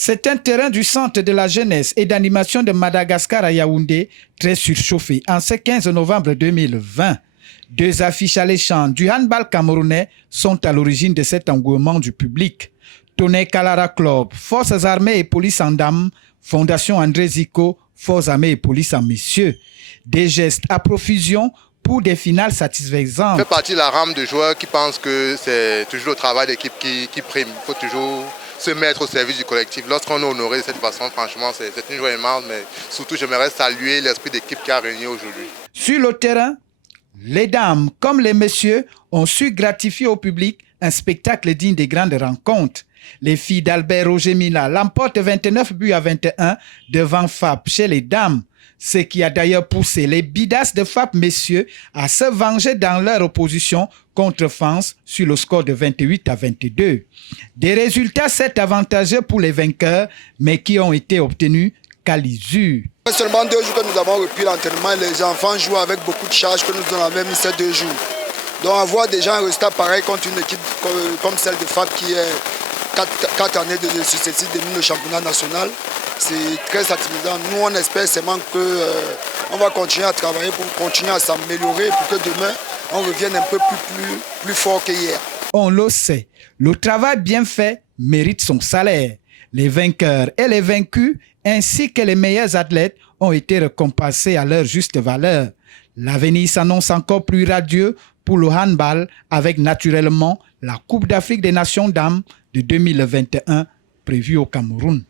C'est un terrain du centre de la jeunesse et d'animation de Madagascar à Yaoundé, très surchauffé en ce 15 novembre 2020. Deux affiches alléchantes du handball camerounais sont à l'origine de cet engouement du public. Tonnerre Kalara Club, Forces armées et police en dames, Fondation André Zico, Forces armées et police en messieurs. Des gestes à profusion pour des finales satisfaisantes. Je fais partie de la rame de joueurs qui pensent que c'est toujours le travail d'équipe qui prime. Il faut toujours se mettre au service du collectif. Lorsqu'on est honoré de cette façon, franchement, c'est une joie immense, mais surtout, j'aimerais saluer l'esprit d'équipe qui a régné aujourd'hui. Sur le terrain, les dames comme les messieurs ont su gratifier au public un spectacle digne des grandes rencontres. Les filles d'Albert Roger Mila l'emportent 29 buts à 21 devant FAP chez les dames, ce qui a d'ailleurs poussé les bidas de FAP messieurs à se venger dans leur opposition contre France sur le score de 28 à 22. Des résultats certes avantageux pour les vainqueurs, mais qui ont été obtenus qu'à l'usure. Seulement 2 jours que nous avons repris l'entraînement, les enfants jouent avec beaucoup de charge que nous en avons mis ces 2 jours. Donc avoir déjà un résultat pareil contre une équipe comme celle de FAP qui est 4 années de successives de le championnat national, c'est très satisfaisant. Nous on espère seulement qu'on va continuer à travailler pour continuer à s'améliorer pour que demain on revienne un peu plus fort qu'hier. On le sait, le travail bien fait mérite son salaire. Les vainqueurs et les vaincus, ainsi que les meilleurs athlètes, ont été récompensés à leur juste valeur. L'avenir s'annonce encore plus radieux pour le handball, avec naturellement la Coupe d'Afrique des Nations dames de 2021 prévue au Cameroun.